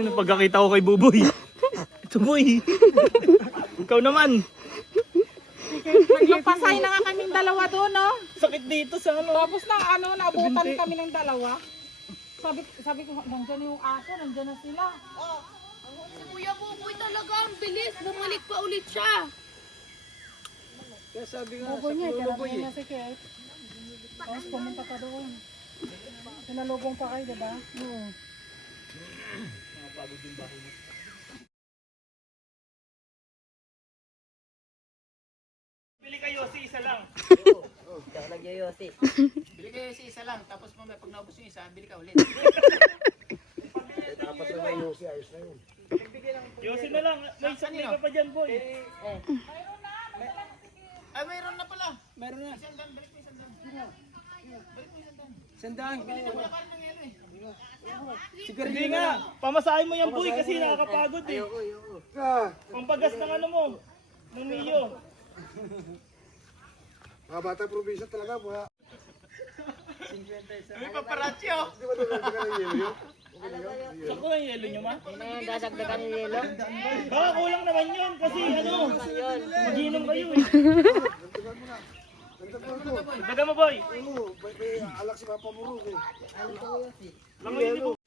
Yung pagkakita ko kay Buboy. Ito boy. Ikaw naman. Nagpasay na nga kaming dalawa doon, no? Sakit dito sa ano. Tapos na naabutan kami ng dalawa. Sabi ko, nandyan yung aso, nandyan na sila. Si Kuya Buboy talaga, ang bilis. Bumalik pa ulit siya. Kaya sabi nga Buboy sa niya, Luluboy tinatay niya si Kate. Tapos pumunta ka doon. Sinalubong pa kayo, diba? Oo. Bili kayo si isa lang. Bili kayo sa isa lang, tapos mamaya pag naubos yung isa, bili ka ulit. Tapos na may Yossi, ayos na yun. Yosin na lang. May isang ka pa dyan boy. Ay, mayroon na pala. Mayroon na. Isandaan, balik mo isandaan. Balik mo isandaan. Isandaan. Bili na wala ka ng yelo eh. Hindi nga. Pamasahin mo yan boy kasi nakakapagod eh. Pampagas ng ano mo. Ng Mio. Mga batang probinsya talaga, mga... Uy, paparazzi oh. Di ba nagdagdagan ng yelo yun? Sako ng yelo nyo ma? Dadagdagan yung yelo? Baka kulang naman yun kasi ano. Mag-inom kayo eh. Dagdagan mo na. Dagdagan mo. Daga mo boy. Oo, may alak si Papa Murug eh. Langoy mo.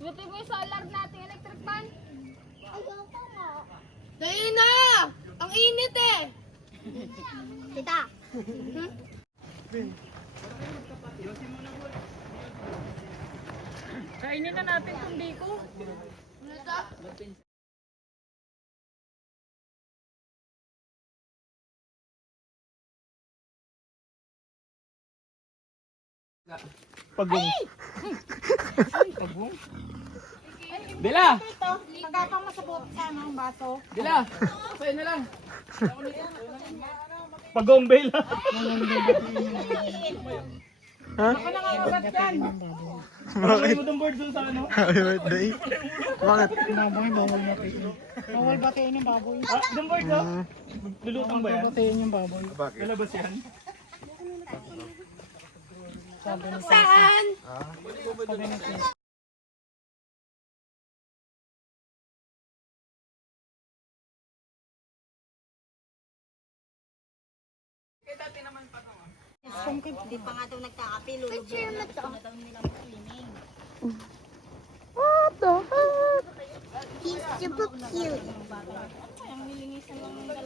Buti mo yung solar natin electric fan. Ay, ano nga? Dahil na! Ang init eh! Tita! Kainin na natin itong biko. Pagong. Bila! Ito, nagapang masabot ka ng baso. Bila! Sa'yo na lang. Pagong bela. Ako na nga mabat yan. Bakit mo itong board dun sa ano? Happy birthday. Bakit? Baboy, bawal batiin. Bawal batiin yung baboy. Ah, itong board ha? Lulutang ba yan? Batiin yung baboy. Bakit? Lalabas yan? Saan? Hindi pa nga daw nagkakape, lulubog na daw nila mag-swimming. What the heck? He's super cute.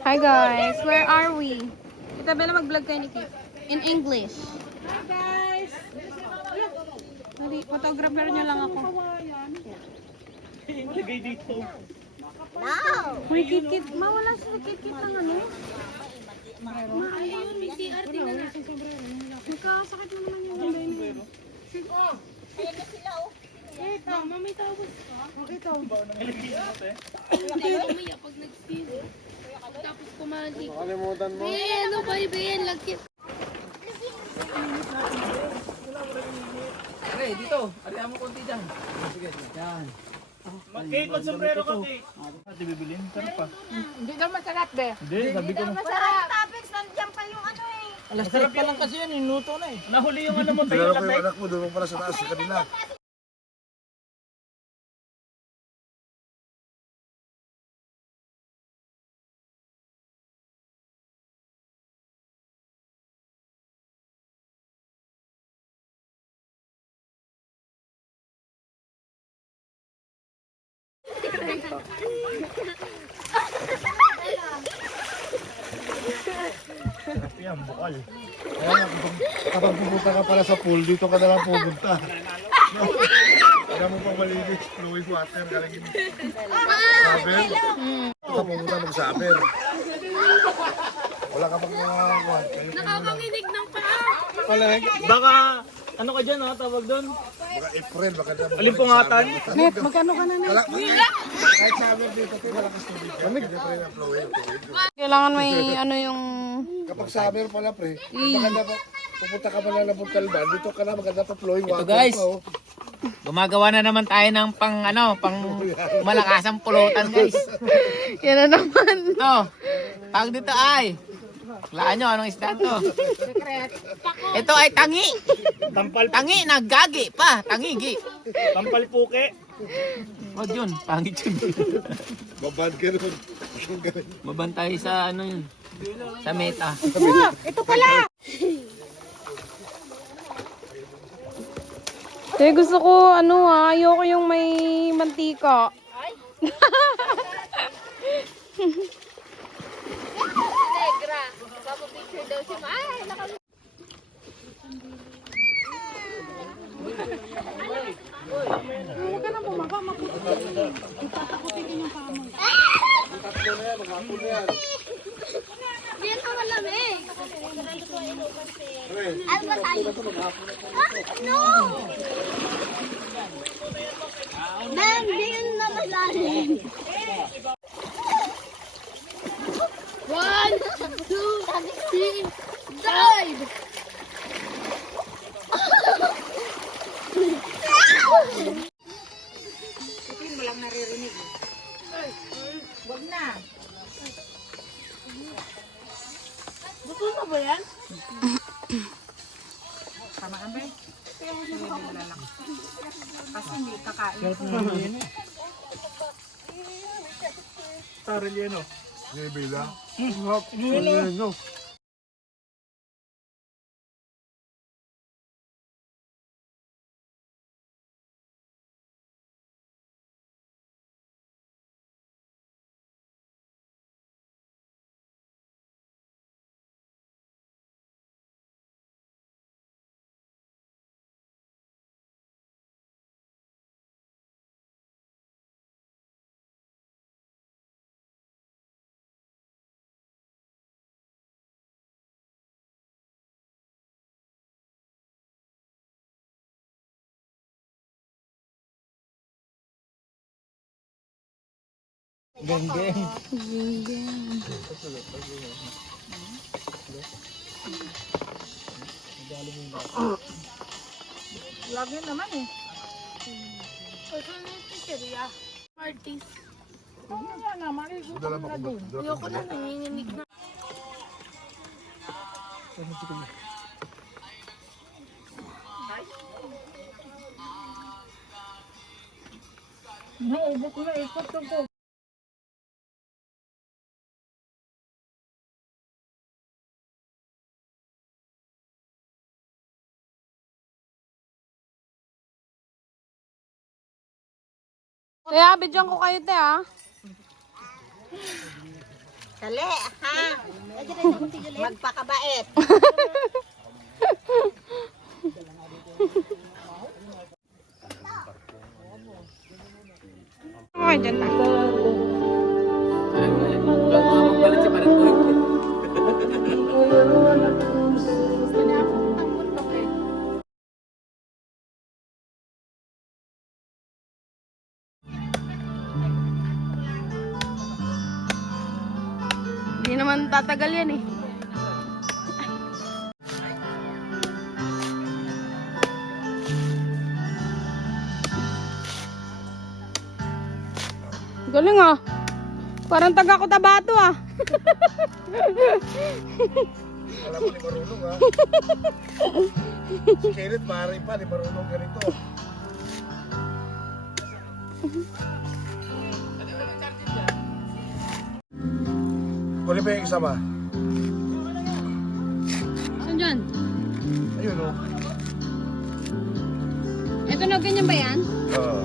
Hi guys, where are we? Kita Bella mag-vlog kayo ni Kate. In English. Hi guys! Sorry, photographer niyo lang ako. Lagay dito. Wow! May kit-kit. Mawala sa kit-kit ng ano? Ayun, may CR. Tingnan na. Nagkasakit mo naman yung ganda yun. Eh, tama, may tawag. Hindi, mamaya pag nag-skill. Tapos kumali. Nakalimutan mo. Ano ba yun? Lagkit. Okay, dito. Arihan mo konti dyan. Sige, yan. Kate, mag-sombrero ka Kate. Ate bibilin? Kano pa? Hindi daw masarap, be. Hindi, sabi ko na. Masarap! Topics, nandiyan pa yung ano eh. Alas 3 pa lang kasi yun, inuto na eh. Nahuli yung ano mo tayo Tinanong ko latay. yung anak mo, doon pala sa taas sa kanila. Yan, bukal. Ayan, kapag pupunta ka pala sa pool, dito ka na lang pupunta. Alam mo pang malinis, flowing water, galing saber. Ito ka pupunta mag-saber. Wala ka pang mga Nakakanginig ng paa. Baka, ano ka dyan ha, tawag doon? Baka April, baka dyan. Alimpungatan? Net, magkano ka na, Net? Wala. Kahit summer dito, malakas tubig. Lamig. Hindi pa rin ang flow yung tubig. Kailangan may ano yung... Kapag summer pala, pre, maganda pa. Pupunta ka pala ng Montalban, dito ka na maganda pa flowing water. guys. Pa, oh. Gumagawa na naman tayo ng pang malakasang pulutan guys. Yan na naman. Ito, tawag dito ay. Laan nyo, anong isda to? Ito ay tangi. Tampal, Tangi, naggagi pa. Tangigi. tampal puke. Wag yun, pangit yun. Babad ka nun. Mabantay sa ano yun. Sa meta. Ito pala! Te, gusto ko, ano ayoko yung may mantika. Negra, picture daw si Ay, Huwag ka na bumaba, maputi. Itatakutin din yung paa mo. Hindi ka malamig. Ano ba tayo? No! Ben, di yun na malalim. 1, 2, 3, dive! Ipin mo lang naririnig. Huwag na. Gusto na ba yan? Tama ka ba? Kaya huwag mo ka malalak. Kasi hindi kakain. Taril yan, oh. Ngayon, Bila. Ano? Lagi naman eh. Gusto na yung pizzeria. Martis. Huwag na sana, maligo ka na doon. Ayoko na, nanginginig na. Naubos na ikot ko. Kaya, bidyan ko kayo, te, ah. Dali, ha? Magpakabait. Okay, dyan ta. Magbalik si parang tuwing. Hindi naman tatagal yan, eh. Galing, ah. Parang taga Cotabato, ah. Alam mo, di marunong ha. Si Kenneth, maaari pa, di marunong ganito. Kuli pa yung isa ba? Saan dyan? Ayun o. Ito na, ganyan ba yan? Oo.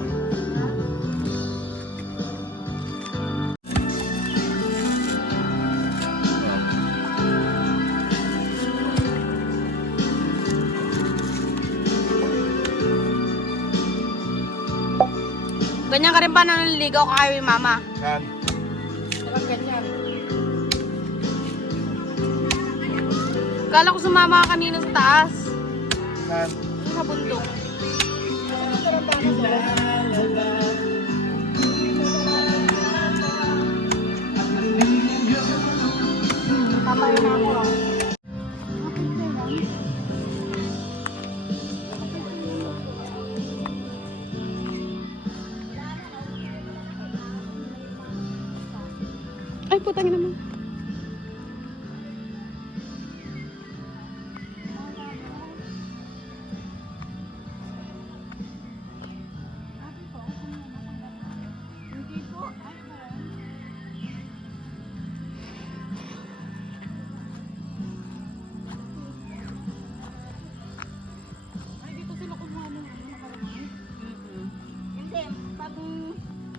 Ganyan ka rin ba nanliligaw ka kay mama? Yan. Walang ganyan. Kala ko sumama ka kanina sa taas. Yan. Sa bundok. putang ina mo. Ay, dito sila kumuha ng nakaraan. Hindi, pag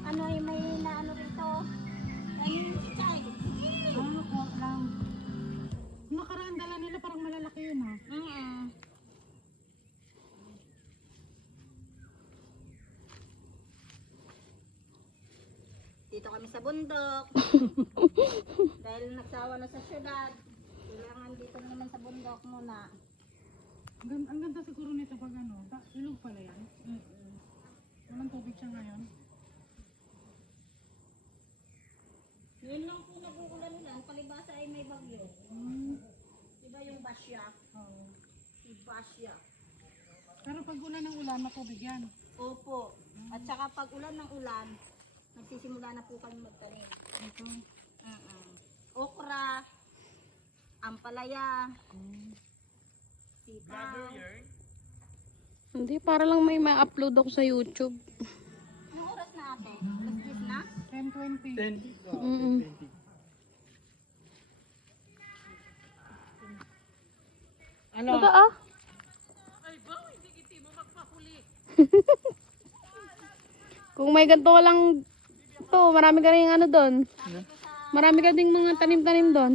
ano ay may naano rito, ay yung chichay. Ano ko lang. Nakaraan dala nila parang malalaki yun ha. Dito kami sa bundok. Dahil nagsawa na sa syudad, kailangan dito naman sa bundok muna. Ang ganda siguro nito pag ano, ilog pala yan. Walang tubig siya ngayon. Yun lang po nag-uulan-ulan, palibasa ay may bagyo. Diba yung basya? Oo. Si basya. Pero pag ulan ng ulan, matubig yan. Opo. At saka pag ulan ng ulan, nagsisimula na po kami magtanim. Ito. Okra, ampalaya, sitaw. Hindi, para lang may ma-upload ako sa YouTube. Anong oras na ate? Alas 10 na? 10-20. Mm. Ano? Baga ah. Kung may ganito lang to, marami ka rin ano doon. Marami ka ding mga tanim-tanim doon.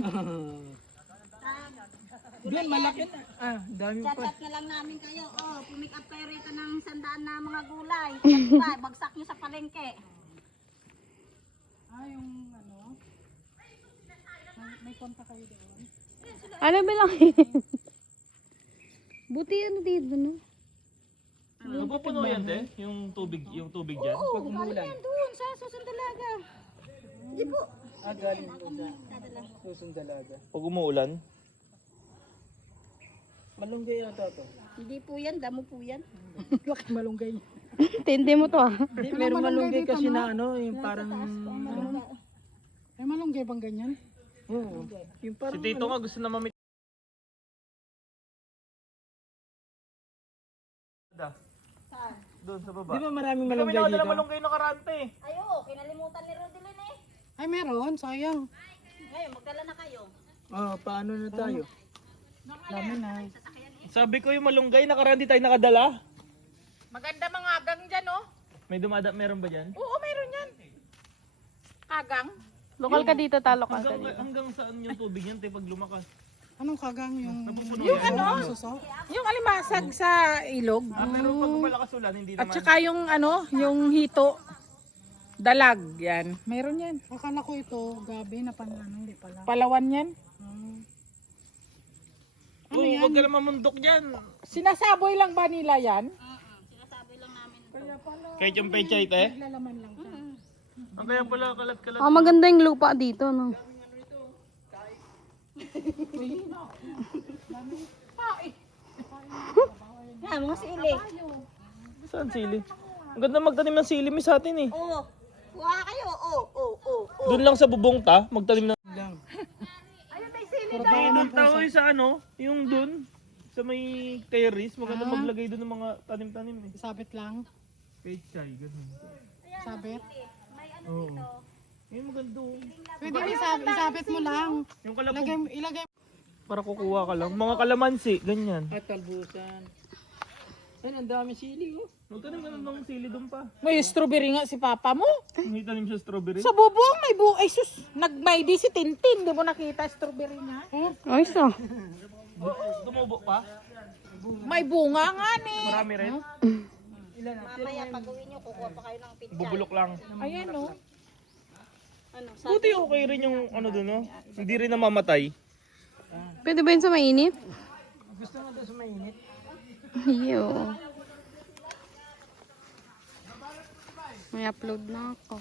Doon, malaki na. Dami pa. Chat-chat na lang namin kayo. Oh, pumick up kayo rito ng 100 na mga gulay. Diba, bagsak nyo sa palengke. Yung ano, may konta kayo doon. Ano ba lang? Buti ano dito, no? Napupuno yan, te? Yung tubig dyan? Oo, galing yan doon sa Susundalaga. Hindi po. Galing ko sa Susundalaga. Pag umuulan? Malunggay na to. Hindi po yan, damo po yan. Bakit malunggay niya? Tindi mo to ah. Hindi, meron malunggay kasi na ano, yung parang... May malunggay bang ganyan? Oo. Yung Si parang... Tito nga gusto na mamit. Saan? Doon sa baba. Di ba maraming Kami malunggay nakadala dito? malunggay na karante eh. Ay, oo, kinalimutan ni Rodelyn eh. Ay, meron. Sayang. Ngayon, magdala na kayo. Paano na tayo? Dami na. Sabi ko yung malunggay na karante tayo nakadala. Maganda mga agang dyan, oh. May meron ba dyan? Oo, meron yan. Agang. Lokal ka dito, lokal ka dito. Hanggang saan yung tubig yan, te, pag lumakas? Anong kagang yung... Napupuno Yung yan. ano, Suso? yung alimasag sa ilog. Pero pag malakas ulan, hindi At naman. saka yung ano, yung hito. Dalag, yan. Meron yan. Akala ko ito, gabi na pan ano, hindi pala. Palawan yan. Oo, wag ka naman mundok dyan. Sinasaboy lang ba nila yan? Sinasabi lang namin. Kahit yung pechay, te. Lalaman lang siya. Ang kaya pala kalat-kalat. Ah, maganda yung lupa dito, no? Ha, mga sili. Saan sili? Ang ganda magtanim ng sili mi sa atin eh. Oo. Kuha kayo. Oo. Doon lang sa bubong ta, magtanim ng... Lang. Doon tao yung sa ano, yung doon. Sa may terrace, maganda maglagay doon ng mga tanim-tanim eh. Sabit lang. Pechay, ganun. Sabit. May ano Oo. dito. Eh, maganda oh. Pwede isabit mo lang. Yung kalapog, Ilagay para kukuha ka lang. Mga kalamansi, ganyan. At talbusan. Ay, ang dami sili oh. Magtanim ka ng sili doon pa. May strawberry nga si papa mo. May tanim siya strawberry. Sa bubong may ay sus, may di si Tintin, di mo nakita strawberry niya? Ayos ah. Tumubo pa? May bunga nga ni. Marami rin. Mamaya pag uwi nyo, kukuha pa kayo ng pichay. Bubulok lang. Ayan oh. Ano, Buti okay rin yung ano doon, no? Hindi rin namamatay. Pwede ba yun sa mainit? Gusto mo daw sa mainit? Iyo. May upload na ako.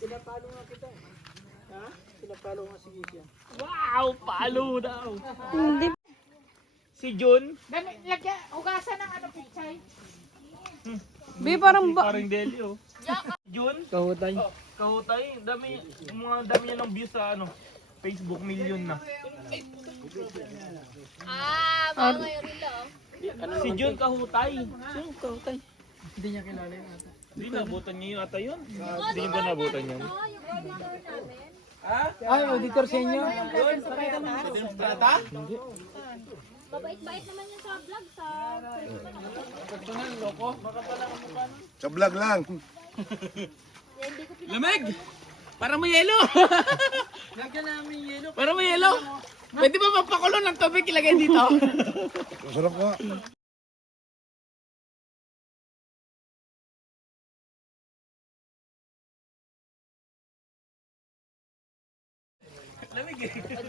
Pinapalo nga kita. Ha? Pinapalo nga si Gisha. Wow! Palo daw! Hindi. Si Jun, Lagyan, ugasan ng ano pichay. Bi, parang ba... Parang deli oh. June? Kahutay. Kahutay. Dami, dami niya ng views sa Facebook, million na. Mga ngayon nila. Si June Kahutay. Sino Kahutay? Hindi niya kilala yun ata. Hindi, nabutan niya yun ata yun. Hindi niyo ba nabutan yun? Ay, auditor sa inyo. Mabait-bait naman yan sa vlog. Sa vlog lang. Lamig! Para may yelo! Lagyan namin yelo. Para may yelo! Pwede ba magpakulo ng tubig ilagay dito? Masarap nga.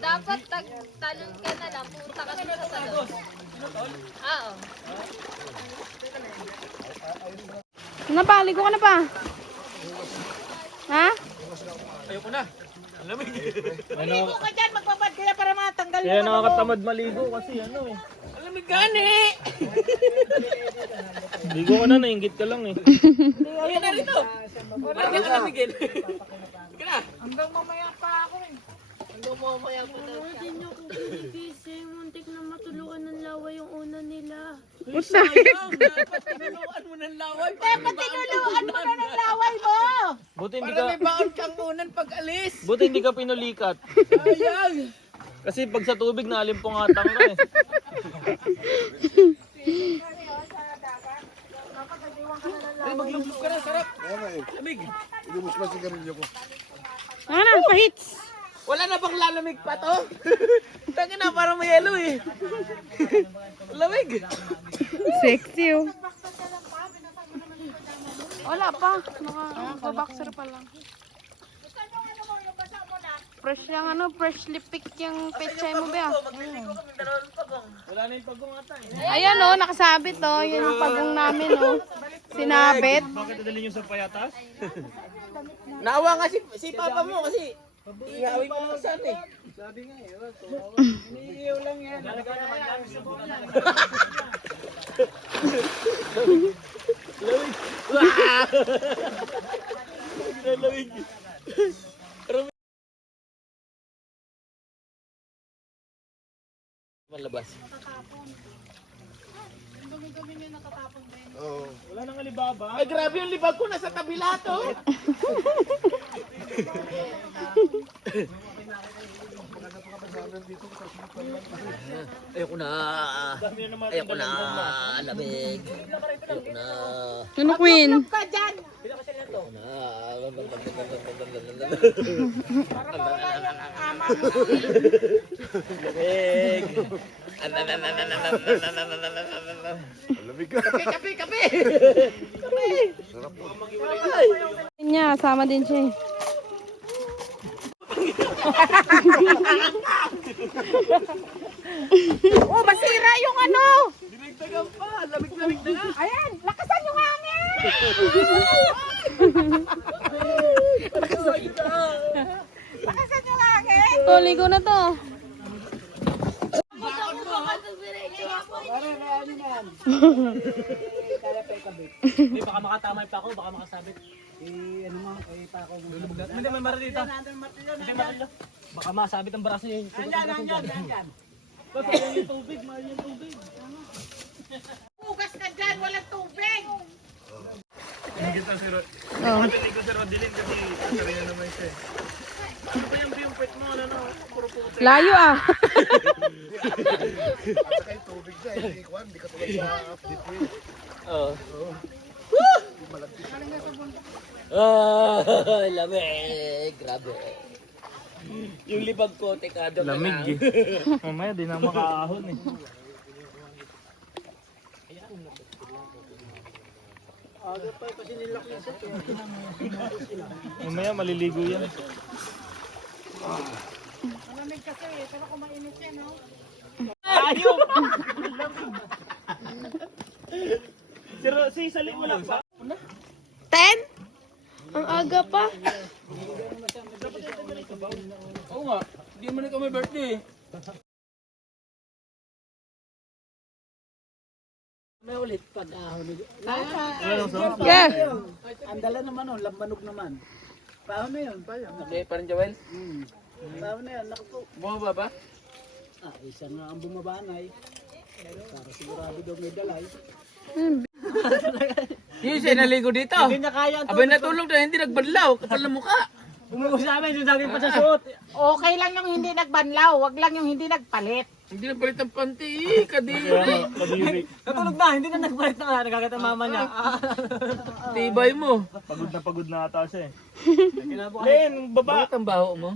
Dapat talon ka na lang. Punta ka sa salon. Oo. Ano pa? Ligo ka na pa? Ha? Ayoko na. Lamig. Maligo ka dyan, magbabad kaya para matanggal Kaya nakakatamad maligo kasi Lamig gani! Ligo ka na, nainggit ka lang eh. Ayan na rito! Parang ka lamigin. Sige na! Hanggang mamaya pa ako eh. Muntik na matulukan ng lawa yung una nila. Puta. Dapat tinuluan mo ng laway. Dapat tinuluan mo na ng laway mo! Buti hindi Para ka, may baon kang unan pag alis. buti hindi ka pinulikat. Ayang! Kasi pag sa tubig naalimpungatan ka eh. Ay, maglublog ka na, sarap. Ano eh. Lamig. Ilubos pa sigarilyo ko. Ano? Pahits. Wala na bang lalamig pa to? Tangin na, parang may yelo eh. Lamig. Sexy oh. Wala pa. Naka-boxer pa lang. Fresh yung freshly pick yung pechay mo ba? Wala na yung pagong ata eh. Ayan oh, nakasabit oh. Yun yung pagong namin oh. Sinabit. Bakit dadalhin yung sa payatas? Naawa nga si papa mo kasi ihawi mo lang saan eh. Lamig. Malabas. Oo. Wala nang alibaba. Ay grabe yung libag ko, nasa tabi lahat oh. Ayoko na. Dami na naman. Ayoko na. Lamig. Ayoko na. Ano Queen? Ka dyan! Ayoko na. Lamig. Lamig ka. Kape! Sarap po. Niya, sama din siya eh. Oh, masira yung ano! Dinagdagan pa, lamig-lamig na nga. Ayan, lakasan yung hangin! Lakasan yung hangin! To, ligo na to. Hindi, baka makatamay pa ako, baka makasabit. Ano mo, pa ako. Hindi, may mara dito. Hindi, marilo. Baka masabit ang braso niya. Nandiyan. Basta yung tubig, mahal yung tubig. Hugas ka dyan, walang tubig! Pinigit ang si Rod. Oh. Pinigit ko si Rodilin kasi kasari na naman siya eh. Ano ba yung biumpet mo? Ano? Puro puti. Layo ah. At saka yung tubig na, hindi ko hindi ka tulad sa deep. Oh. Lamig. Grabe. Yung libag ko, tekado ka lang. Lamig eh. Mamaya di na makaahon eh. Mamaya maliligo yan. Malamig kasi eh, pero kung mainit yan, no? Ayaw! Pero si sali mo lang pa. 10? Ang aga pa. Oo nga, hindi mo na may birthday. may ulit pag Yeah. ang dala naman oh, lambanog naman. Paano yun? Hindi pa rin, Joel. Paano yun? Naku po. Bumaba ba? Isa nga ang bumabanay. Para sigurado daw may dalay. Yung siya naligo dito. Hindi niya kaya. Abay natulog na, hindi nagbanlaw. Kapal na mukha. Umuwi sa amin, yung sabi pa sa suot. Okay lang yung hindi nagbanlaw, wag lang yung hindi nagpalit. Hindi na palit ang panty. Kadiri. Natulog na, hindi na nagpalit na. Nagkakita mama niya. Tibay mo. Pagod na ata siya eh. Len, baba! Bakit ang baho mo?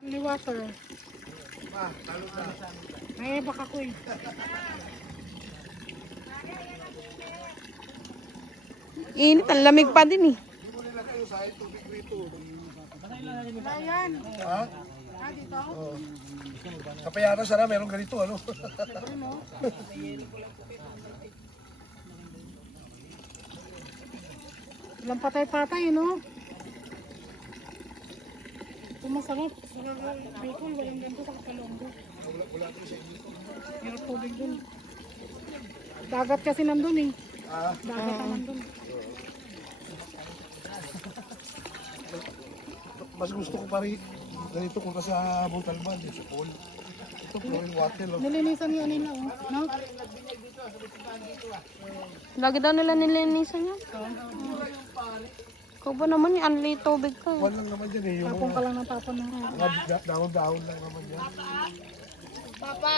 Only water. Ay, baka ko eh. Init, ang lamig pa din eh. Ayan. Ha? Ah, dito? Kapayata sana meron ganito, ano? Walang patay-patay, no? Ito masarap. Bicol, walang ganito sa Kapalonggo. Hirap tubig dun. Dagat kasi nandun eh. Dagat na nandun. Mas gusto ko pa rin ganito kung sa Montalban, sa pool. Ito, flowing water, no? Nilinisan yun nila, oh. No? Lagi daw nila nilinisan yan. Ikaw ba naman yung anli tubig ka eh. Wala lang naman dyan eh. Yung Tapon ka lang ng tapon na. mga dahon-dahon lang naman yan. Papa!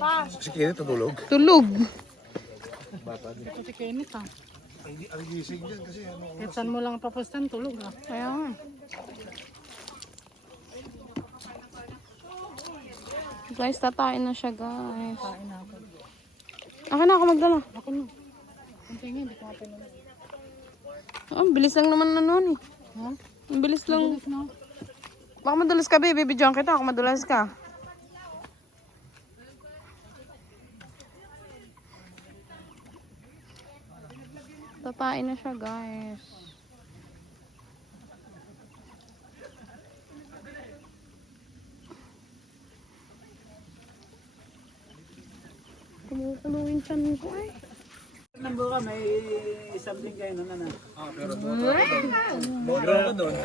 Pa! Si Kenneth natulog. Tulog. Ito si Kenneth, ha? Ang gising dyan kasi ano. Kahit saan mo lang papastan, tulog, ha? Kaya nga. Guys, tatain na siya guys. Kain na ako. Akin na ako magdala. Ako na. Ang tingin, hindi ko mapinunod. Oh, ang bilis lang naman na noon eh. Ha? Ang bilis lang. Bilis, no? Baka madulas ka, baby. Bibidyoan kita. Ako madulas ka. Tatain na siya, guys. Kumukulungin siya ko eh. Nandun ka, may something kayo nun, ano?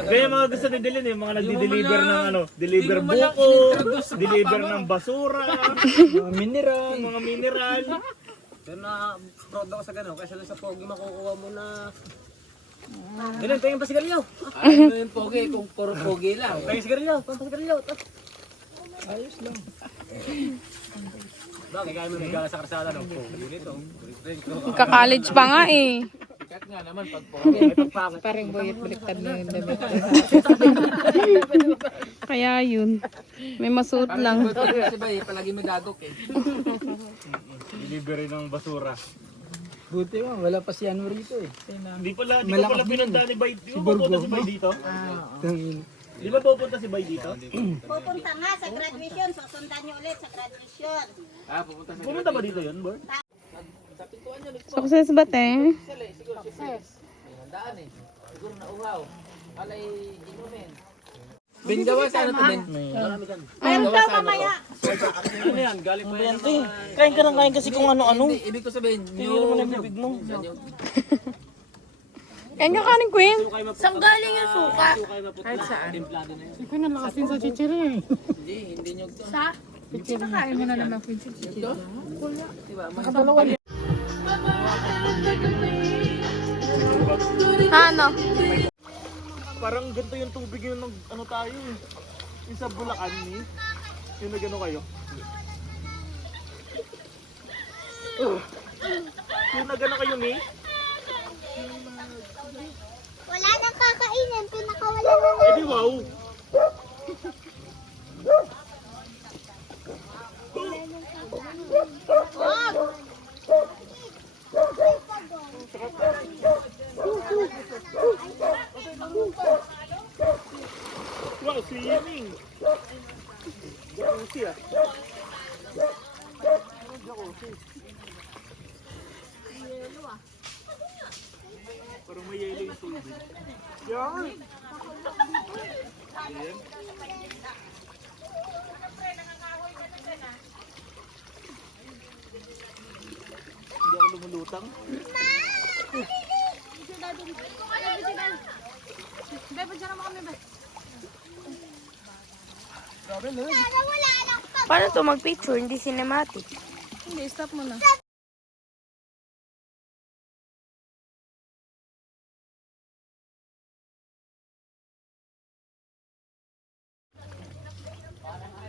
Kaya mga gusto ni Dylan eh, mga nagdi-deliver ng ano, deliver buko, deliver ng basura, Mineral. mga mineral. Pero na-proud ako sa gano'n, kasi sa pogi makukuha mo na... Ganun, tingin pa sigarilyo. Ano yung pogi kung puro pogi lang? Tingin sigarilyo, tingin pa sigarilyo. Ayos lang. Bakit kaya mo nagkala sa karsada ng pogi nito? Magka-college pa nga eh. Kat nga naman pag pogi. Parang boyet baliktad na yun. damit. Kaya yun. May masuot lang. Kasi ba, palagi may gagok eh. Delivery ng basura. Buti mo, wala pa si ano rito eh. Hindi ko pala pinanda ni Bay. Di ba pupunta si Bay dito? Di ba pupunta si Bay dito? Pupunta nga sa graduation, susundan niyo ulit sa graduation. Pupunta sa Pumunta ba dito yun, Bor? Success ba, te? daan eh. Siguro nauhaw. Alay inumin. Bindawa sa ano to, Ben? Meron daw mamaya. Ano yan, galing pa yan. Kain ka ng kain kasi kung ano-ano. Ibig ko sabihin, Yung naman ang bibig mo. Kain ka kanin, Queen. Saan galing yung suka? Kahit saan. Templado na yun. Hindi ko na lakas din sa chichiri eh. hindi nyo to. Sa? Kinakain mo na naman yung chichiri. Nakadalawa din. Ano? Parang ganito yung tubig yung ano tayo eh. Yung sa Bulacan eh. Yung nagano kayo. Yung nagano kayo, Mi? Wala nang kakainin, pinakawala na Eh di wow. Wow, swimming. Jacuzzi ah. Parang may yelo yung tubig. Yan. Ayan. Hindi ako lumulutang. Paano to mag-picture? Hindi cinematic. Hindi, stop mo na.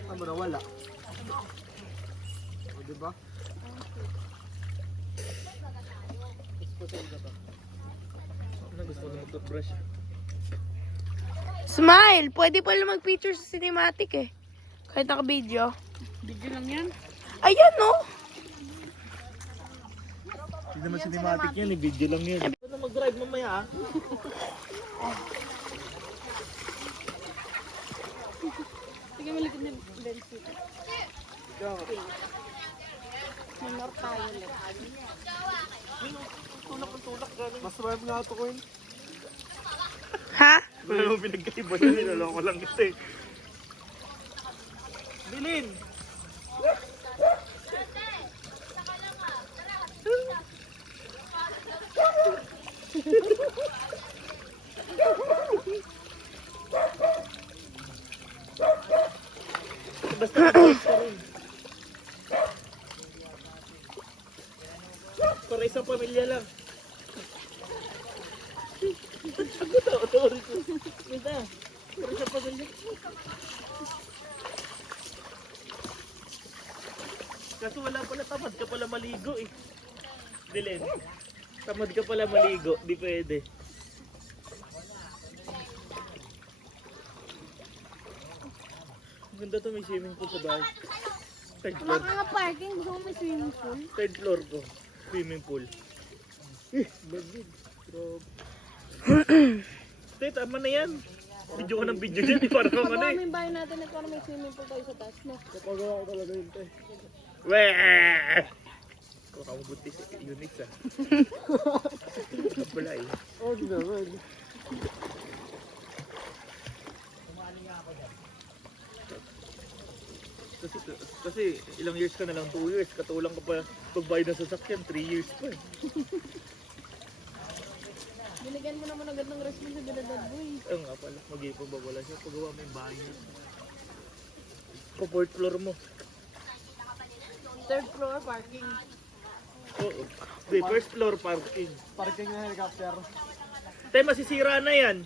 Ano na wala? O diba? Gusto ko na mag-toothbrush. Smile! Pwede pala mag-picture sa cinematic eh. Kahit naka-video. Video lang yan. Ayan no! Hindi naman cinematic yan, video lang yan. Ano mag-drive mamaya ah? Sige, malikod na bench dito. Minor tayo lang. Tulak gano'n. Mas marami nga ito ko yun. Ha? Wala mo pinagkaiba na niloloko lang kasi. Bilin! Basta mag-voice ka rin. Para isang pamilya lang. Sorry. Minta. Para isang pamilya. Kaso wala pala, tamad ka pala maligo eh. Dilen. Tamad ka pala maligo, di pwede. Ganda to, may swimming pool sa bahay. Third floor. parking, gusto mo may swimming pool? Third floor ko. Swimming pool. Bagid. Te, tama na yan. Video ka ng video dyan. Di parang kang ano eh. May bahay natin at parang may swimming pool tayo sa taas, no? Kapagawa ko talaga yun, te. Weh! Kung kamubuti si Unix ah. Kapala eh. Oh, di naman. Kasi ilang years ka na lang, 2 years. Katulang ka pa pagbayad ng sasakyan, 3 years pa eh. Binigyan mo naman agad ng response sa Biladad Boy. Ayun nga pala, mag-ipon ba wala siya? Pagawa mo yung bahay niya. Sa 4th floor mo. Third floor, parking. Oo. Hindi, 1st floor parking. Parking na helicopter. Tay, masisira na yan.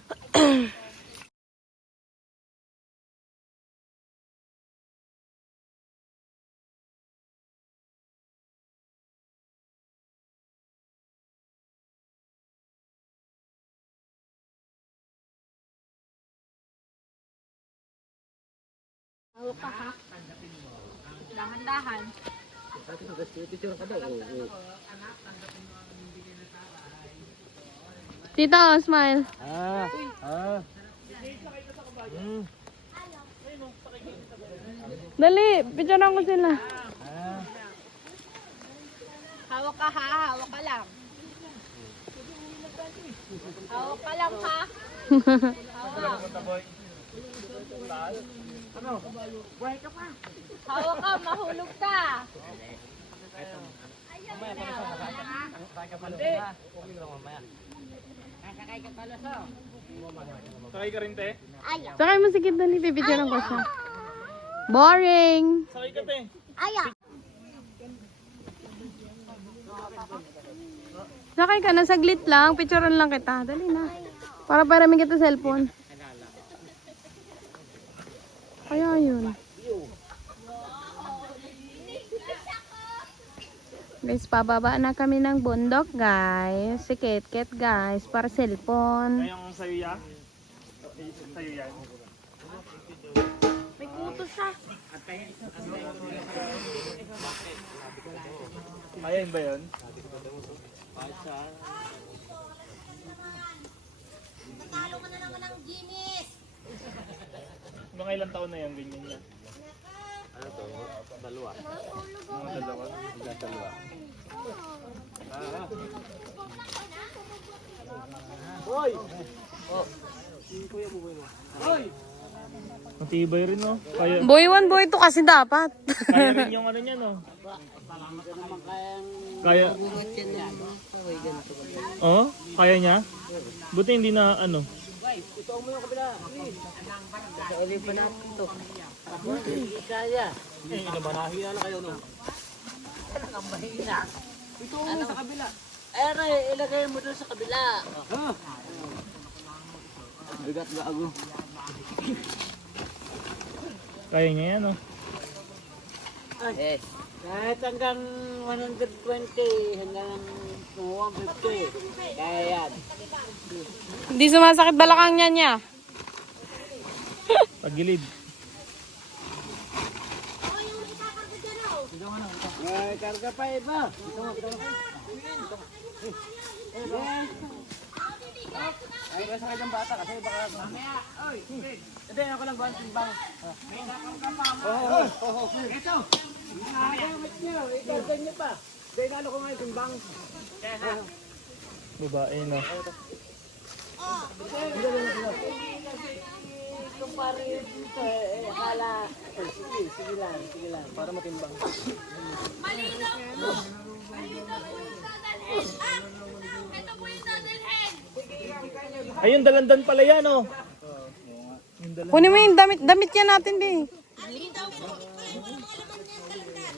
Hawak ka ha? Dahan-dahan. Tito, smile. Dali, picturean ko sila. Hawak ka ha, hawak ka lang. Hawak ka lang ha. Hawak ka, mahulog ka. Sakay ka rin, te? Sakay mo si Kid, dali, pipicturean ko siya. Boring. Sakay ka, te. Sakay ka na, saglit lang. Picturean lang kita. Dali na. Para paramin kita cellphone. Kaya yun. Guys, pababa na kami ng bundok, guys. Si Ket guys, para cellphone. Ngayong sa'yo yan? Sa'yo yan. May kuto siya. Ayan ba yun? Natalo ka na naman ng Guinness. Mga ilang taon na yan, ganyan niya? Ano to? Dalawa. Mga dalawa? Dalawa. Hoy! Hoy! Matibay rin, no? Kaya, Boy 1, boy 2 kasi dapat. kaya rin yung ano niya, no? Kaya... Oh? Kaya niya? Buti hindi na ano? Kaya. Inamanahiya na kayo no. Ang mahina. Ito mo sa kabila. Ere, ilagay mo doon sa kabila. Bigat gago. Kaya niya yan, no? Eh. Kahit hanggang 120, hanggang 150. Kaya yan. Hindi sumasakit balakang niya. Pagilid. May karga pa iba. Ay, basta kayo ng bata kasi baka mamaya. Oy, hindi ako lang bang timbang. Ito. Nagamit niyo, ikaw ganyan pa. Dahil nalo ko ngayon timbang. Babae, no? Kung pare dito, akala. Sige lang. Para matimbang. Malinaw po. Malinaw po yung dadalhin. Ito po yung dadalhin. Ayun, dalandan pala yan, oh. Kunin mo yung damit yan natin, be.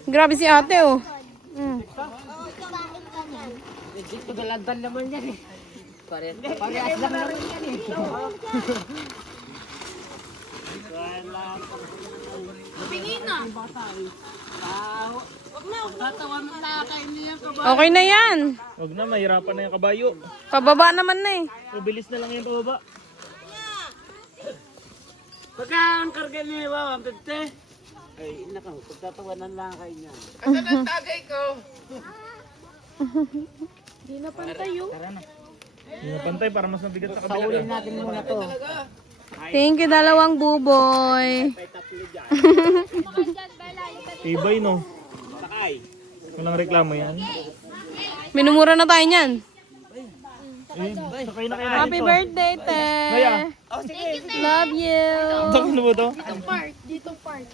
Grabe si ate, oh. Dito dalandan naman yan eh. Parehas lang naman yan eh. Pingin na. Okay na yan. Huwag na, mahirapan na yung kabayo. Pababa naman na eh. Mabilis na lang yung pababa. Pagka ang karga niya, 150. Ay, nakang, pagtatawanan lang kayo niyan. Hindi na pantay yun. Hindi na pantay para mas mabigat sa kabila. Paulin natin muna to. Thank you, dalawang buboy. Tibay, no? Walang reklamo yan. Minumura na tayo niyan. Ayun, sakay na kayo na Happy ito. birthday, te. Maya. Love you. Tapos na ba ito? Dito part.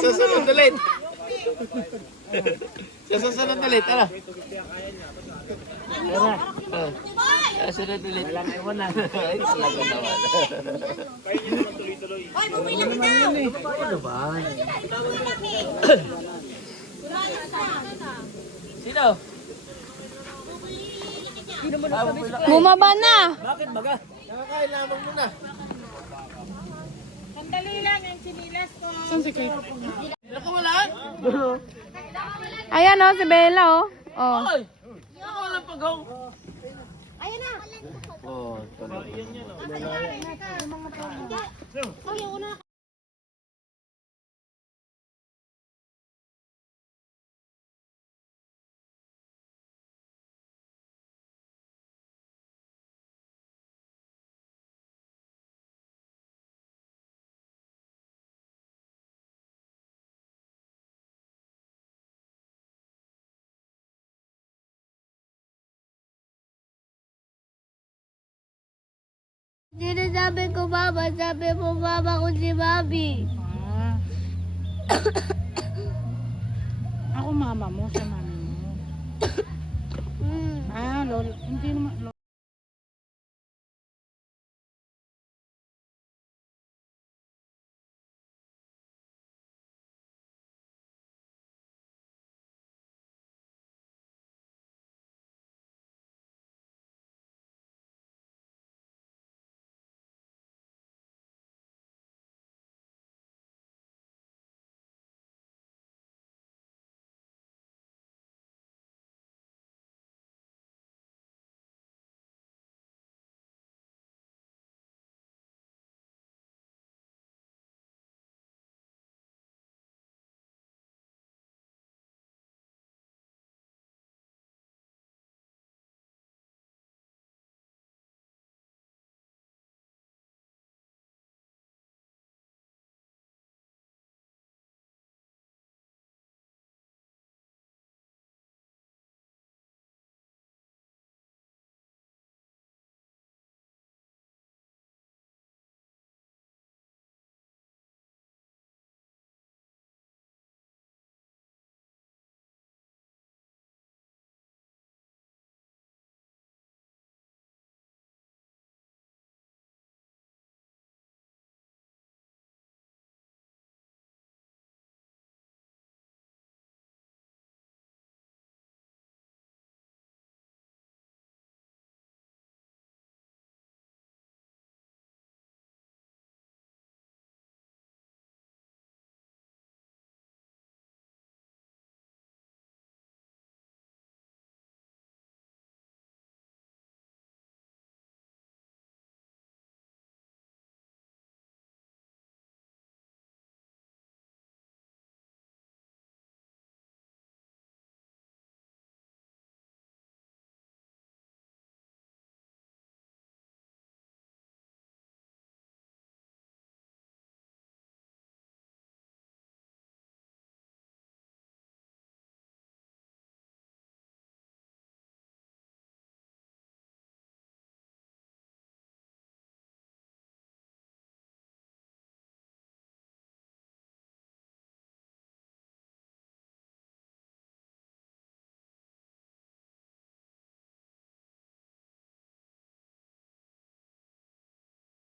Susunod ulit. Susunod ulit, tara. Susunod ulit. Walang ewan na. Ay, talaga naman. Hoy, pumila ka daw. Ano ba? Sino? Bumaba na. Bakit baga? Nakakailangan mo na. Sandali lang yung sinilas ko. Ayan, oh, si Bella, oh. Oh. Ay! Ako walang pagong. Ayan na. Oh, tuloy. Oh, yung una. Sinasabi ko, Mama. Sabi mo, Mama ko si Mami. Ako mama mo, siya mami mo. Ah, lol. Hindi naman.